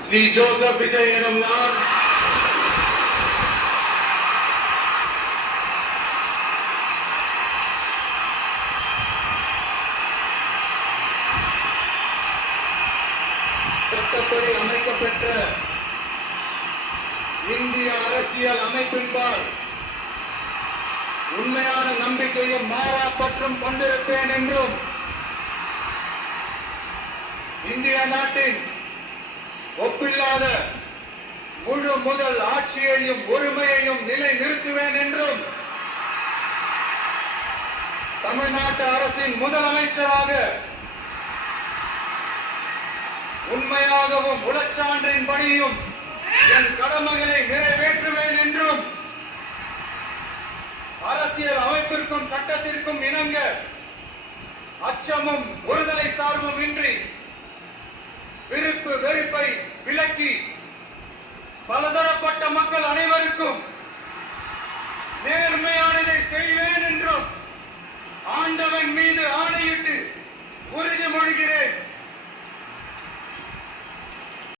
C. Joseph Vijay எனும் நான் சட்டப்படி அமைக்கப்பெற்ற இந்திய அரசியல் அமைப்பின்பால் உண்மையான நம்பிக்கையும் மாறா பற்றும் கொண்டிருப்பேன் என்றும் இந்திய நாட்டின் ஒப்பில்லாத முழு முதல் ஆட்சியையும் ஒருமையையும் நிலை நிறுத்துவேன் என்றும் தமிழ்நாட்டு அரசின் முதலமைச்சராக உண்மையாகவும் உளச்சான்றின் படியும் என் கடமைகளை நிறைவேற்றுவேன் என்றும் அரசியல் அமைப்பிற்கும் சட்டத்திற்கும் இணங்க அச்சமும் ஒருதலை சார்பும் இன்றி விருப்பு வெறுப்பை விலக்கி பலதரப்பட்ட மக்கள் அனைவருக்கும் நேர்மையானதை செய்வேன் என்றும் ஆண்டவன் மீது ஆணையிட்டு